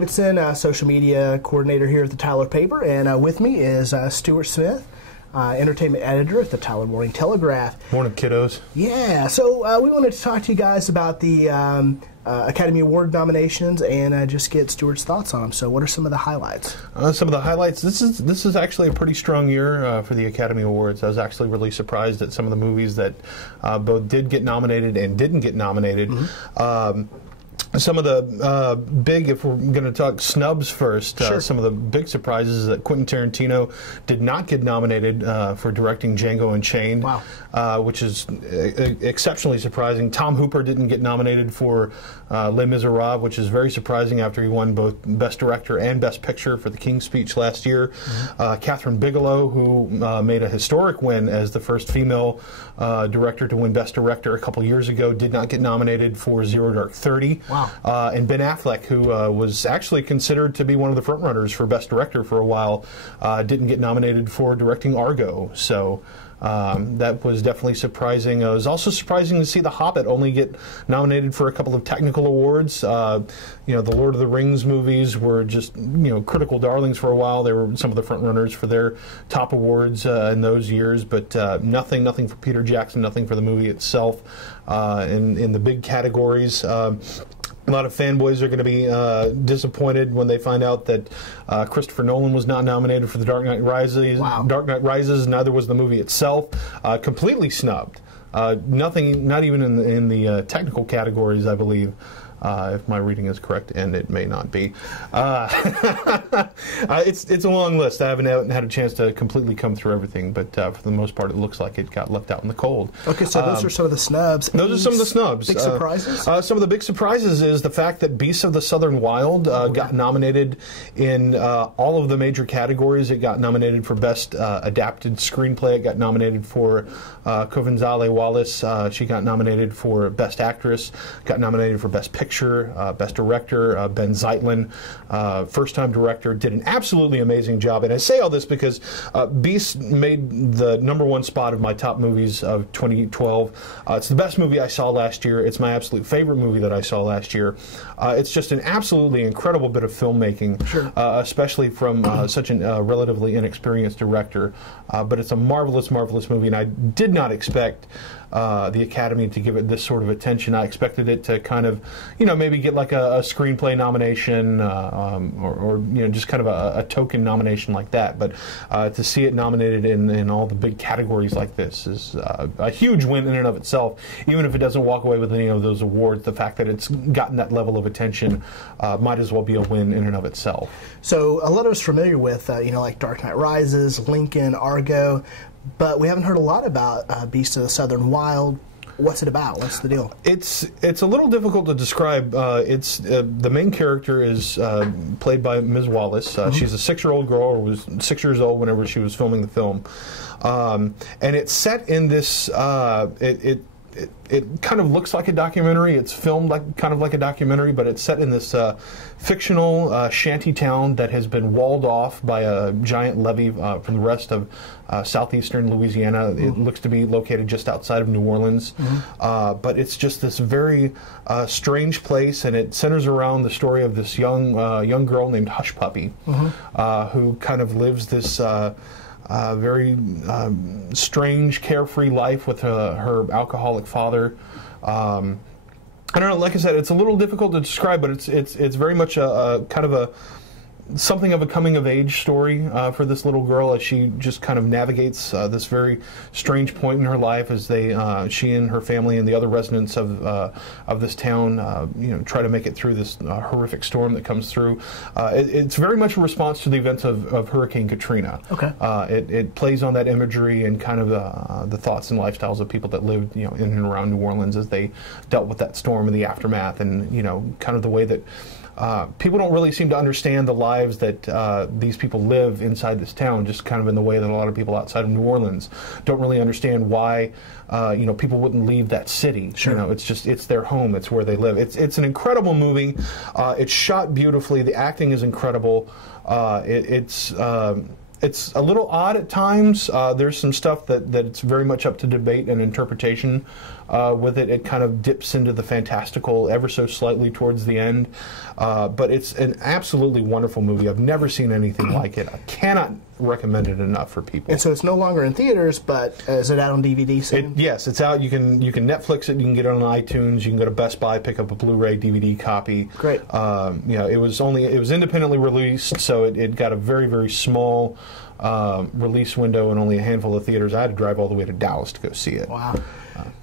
Davidson, social media coordinator here at the Tyler Paper, and with me is Stewart Smith, entertainment editor at the Tyler Morning Telegraph. Morning, kiddos. Yeah, so we wanted to talk to you guys about the Academy Award nominations and just get Stewart's thoughts on them. So what are some of the highlights? Some of the highlights, this is actually a pretty strong year for the Academy Awards. I was actually really surprised at some of the movies that both did get nominated and didn't get nominated. Some of the big, if we're going to talk snubs first, Sure. Some of the big surprises is that Quentin Tarantino did not get nominated for directing Django Unchained, wow. Which is exceptionally surprising. Tom Hooper didn't get nominated for Les Miserables, which is very surprising after he won both Best Director and Best Picture for The King's Speech last year. Catherine Bigelow, who made a historic win as the first female director to win Best Director a couple years ago, did not get nominated for Zero Dark 30. Wow. And Ben Affleck, who was actually considered to be one of the frontrunners for Best Director for a while, didn't get nominated for directing Argo. So that was definitely surprising. It was also surprising to see The Hobbit only get nominated for a couple of technical awards. You know, the Lord of the Rings movies were just, critical darlings for a while. They were some of the frontrunners for their top awards in those years, but nothing for Peter Jackson, nothing for the movie itself in the big categories. A lot of fanboys are going to be disappointed when they find out that Christopher Nolan was not nominated for The Dark Knight Rises. Wow. Dark Knight Rises, neither was the movie itself. Completely snubbed. Nothing, not even in the technical categories, I believe. If my reading is correct, and it may not be. It's a long list. I haven't had a chance to completely come through everything, but for the most part, it looks like it got left out in the cold. Okay, so those are some of the snubs. Those are some of the snubs. Big surprises? Some of the big surprises is the fact that Beasts of the Southern Wild got nominated in all of the major categories. It got nominated for Best Adapted Screenplay. It got nominated for Kovanzale Wallace. She got nominated for Best Actress. Got nominated for Best Picture. Best Director, Ben Zeitlin, first-time director, did an absolutely amazing job. And I say all this because Beast made the #1 spot of my top movies of 2012. It's the best movie I saw last year. It's my absolute favorite movie that I saw last year. It's just an absolutely incredible bit of filmmaking, sure. Especially from such a relatively inexperienced director. But it's a marvelous, marvelous movie, and I did not expect the Academy to give it this sort of attention. I expected it to kind of, maybe get like a screenplay nomination or just kind of a token nomination like that. But to see it nominated in all the big categories like this is a huge win in and of itself. Even if it doesn't walk away with any of those awards, the fact that it's gotten that level of attention might as well be a win in and of itself. So a lot of us familiar with, like Dark Knight Rises, Lincoln, Argo, but we haven't heard a lot about Beast of the Southern Wild. What's it about? What's the deal? It's a little difficult to describe. It's the main character is played by Ms. Wallace. She's a 6-year-old girl, or was 6 years old whenever she was filming the film, and it's set in this. It kind of looks like a documentary. It's filmed kind of like a documentary, but it's set in this fictional shanty town that has been walled off by a giant levee from the rest of southeastern Louisiana. It looks to be located just outside of New Orleans, but it's just this very strange place, and it centers around the story of this young girl named Hush Puppy, who kind of lives this very strange, carefree life with her alcoholic father. I don't know. Like I said, it's a little difficult to describe, but it's very much a kind of something of a coming-of-age story for this little girl as she just kind of navigates this very strange point in her life as she and her family and the other residents of this town, try to make it through this horrific storm that comes through. It's very much a response to the events of Hurricane Katrina. Okay. It plays on that imagery and kind of the thoughts and lifestyles of people that lived, in and around New Orleans as they dealt with that storm and the aftermath, and kind of the way that people don't really seem to understand the lives that these people live inside this town, just kind of in the way that a lot of people outside of New Orleans don't really understand why people wouldn't leave that city. Sure. It's their home. It's where they live. It's an incredible movie. It's shot beautifully. The acting is incredible. It's a little odd at times. There's some stuff that it's very much up to debate and interpretation with it. It kind of dips into the fantastical ever so slightly towards the end. But it's an absolutely wonderful movie. I've never seen anything like it. I cannot recommend it enough for people. And so it's no longer in theaters, but is it out on DVD soon? Yes, it's out. You can Netflix it. You can get it on iTunes. You can go to Best Buy, pick up a Blu-ray DVD copy. Great. It was independently released, so it got a very, very small release window and only a handful of theaters. I had to drive all the way to Dallas to go see it. Wow.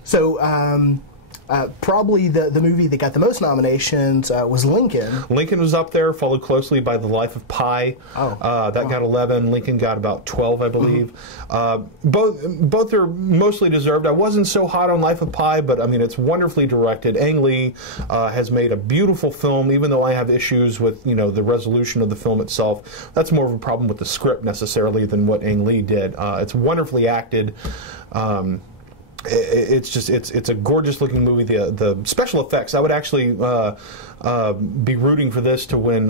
So probably the movie that got the most nominations was Lincoln. Lincoln was up there, followed closely by The Life of Pi. That got 11. Lincoln got about 12, I believe. Both are mostly deserved. I wasn't so hot on Life of Pi, but I mean, it's wonderfully directed. Ang Lee has made a beautiful film, even though I have issues with the resolution of the film itself. That's more of a problem with the script necessarily than what Ang Lee did. It's wonderfully acted. It's a gorgeous looking movie. The special effects, I would actually be rooting for this to win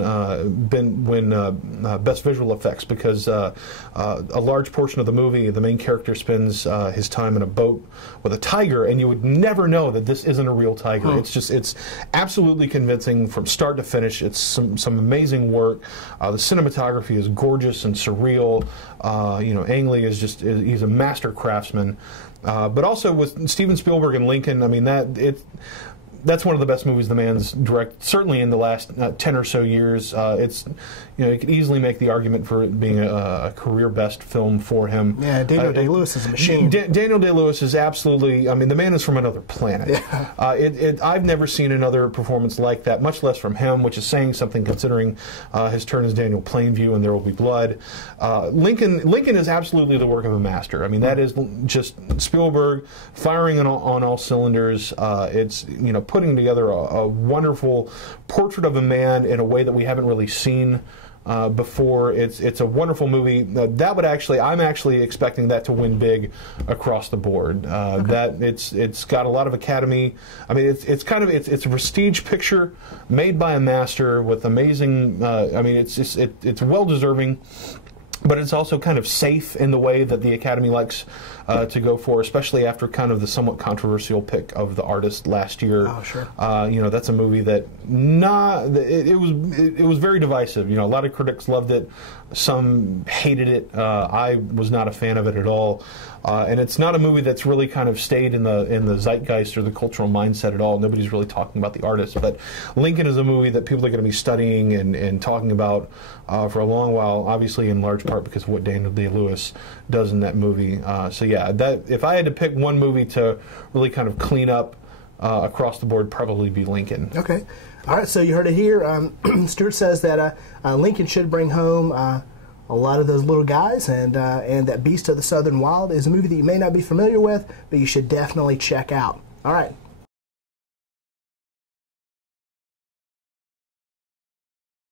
best visual effects, because a large portion of the movie, the main character spends his time in a boat with a tiger, and you would never know that this isn't a real tiger. It's absolutely convincing from start to finish. It's some amazing work. The cinematography is gorgeous and surreal. Ang Lee he's a master craftsman. But also with Steven Spielberg and Lincoln, I mean, that's one of the best movies the man's directed, certainly in the last 10 or so years. You could easily make the argument for it being a career best film for him. Yeah, Daniel Day-Lewis is a machine. Daniel Day-Lewis is absolutely, I mean, the man is from another planet. Yeah. I've never seen another performance like that, much less from him, which is saying something considering his turn as Daniel Plainview in There Will Be Blood. Lincoln is absolutely the work of a master. I mean, that is just Spielberg firing on all cylinders. It's, putting together a wonderful portrait of a man in a way that we haven't really seen before. It's a wonderful movie. I'm actually expecting that to win big across the board. That it's got a lot of Academy. I mean, it's a prestige picture made by a master with amazing. I mean, it's well deserving. But it's also kind of safe in the way that the Academy likes to go for, especially after kind of the somewhat controversial pick of The Artist last year. Oh, sure. That's a movie that it was very divisive. A lot of critics loved it, some hated it. I was not a fan of it at all. And it's not a movie that's really kind of stayed in the zeitgeist or the cultural mindset at all. Nobody's really talking about The Artist. But Lincoln is a movie that people are going to be studying and talking about for a long while, obviously in large part because of what Daniel Day-Lewis does in that movie. So yeah, if I had to pick one movie to really kind of clean up across the board, probably be Lincoln. Okay. All right, so you heard it here. Stewart says that Lincoln should bring home a lot of those little guys, and that Beast of the Southern Wild is a movie that you may not be familiar with, but you should definitely check out. All right.